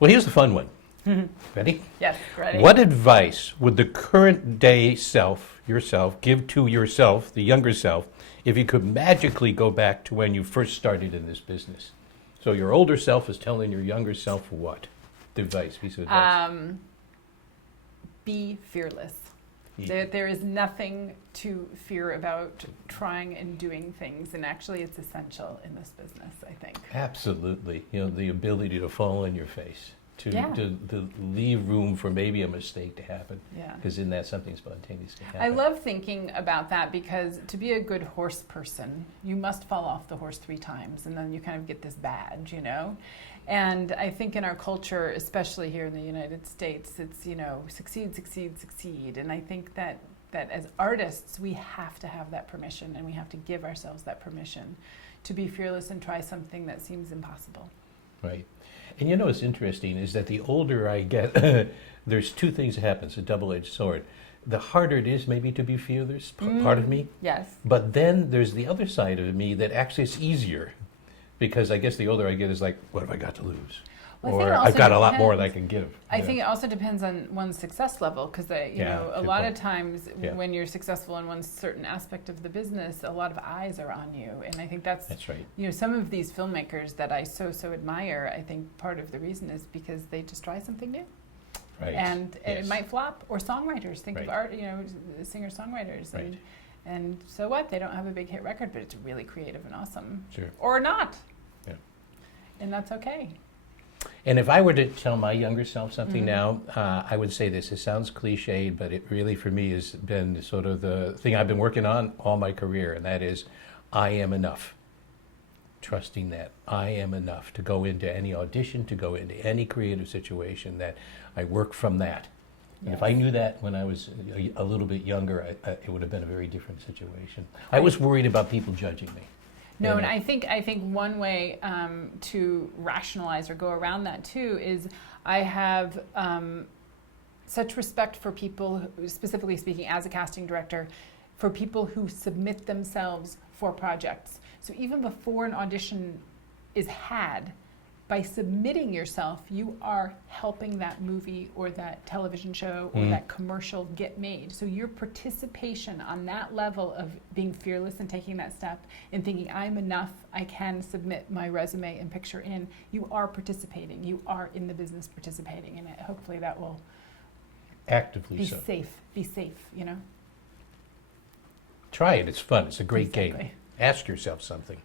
Well, here's the fun one. Ready? Yes, ready. What advice would the current day self, yourself, give to yourself, the younger self, if you could magically go back to when you first started in this business? So your older self is telling your younger self what? The advice, piece of advice. Be fearless. Yeah. There is nothing to fear about trying and doing things, and actually it's essential in this business, I think. Absolutely. You know, the ability to fall on your face, to, Yeah. to leave room for maybe a mistake to happen. Yeah. Because in that, something spontaneous can happen. I love thinking about that because to be a good horse person, you must fall off the horse 3 times and then you kind of get this badge, you know? And I think in our culture, especially here in the United States, it's, you know, succeed, succeed, succeed. And I think that as artists, we have to have that permission and we have to give ourselves that permission to be fearless and try something that seems impossible. Right. And you know what's interesting is that the older I get, there's 2 things that happen. It's a double-edged sword. The harder it is maybe to be fearless, part of me. Yes. But then there's the other side of me that actually it's easier. Because I guess the older I get is like, what have I got to lose? Well, I think Or it also I've got a lot more depends. that I can give. I think it also depends on one's success level because you Yeah, know a good lot point. of times Yeah. when you're successful in one certain aspect of the business, a lot of eyes are on you, and I think that's right. you know some of these filmmakers that I so admire. I think part of the reason is because they just try something new, Right. and Yes. it might flop. Or songwriters, think of Right. art, you know, singer-songwriters, Right. and so what? They don't have a big hit record, but it's really creative and awesome, Sure. or not, Yeah. and that's okay. And if I were to tell my younger self something Mm-hmm. now, I would say this. It sounds cliched, but it really, for me, has been sort of the thing I've been working on all my career, and that is, I am enough. Trusting that I am enough to go into any audition, to go into any creative situation, that I work from that. And if I knew that when I was a little bit younger, it would have been a very different situation. I was worried about people judging me. No, and I think one way to rationalize or go around that too is I have such respect for people, specifically speaking as a casting director, for people who submit themselves for projects. So even before an audition is had, by submitting yourself, you are helping that movie or that television show or that commercial get made. So your participation on that level of being fearless and taking that step and thinking, I'm enough, I can submit my resume and picture in, you are participating. You are in the business participating. And hopefully that will Actively be so. safe, you know? Try it. It's fun. It's a great game. Exactly. Ask yourself something.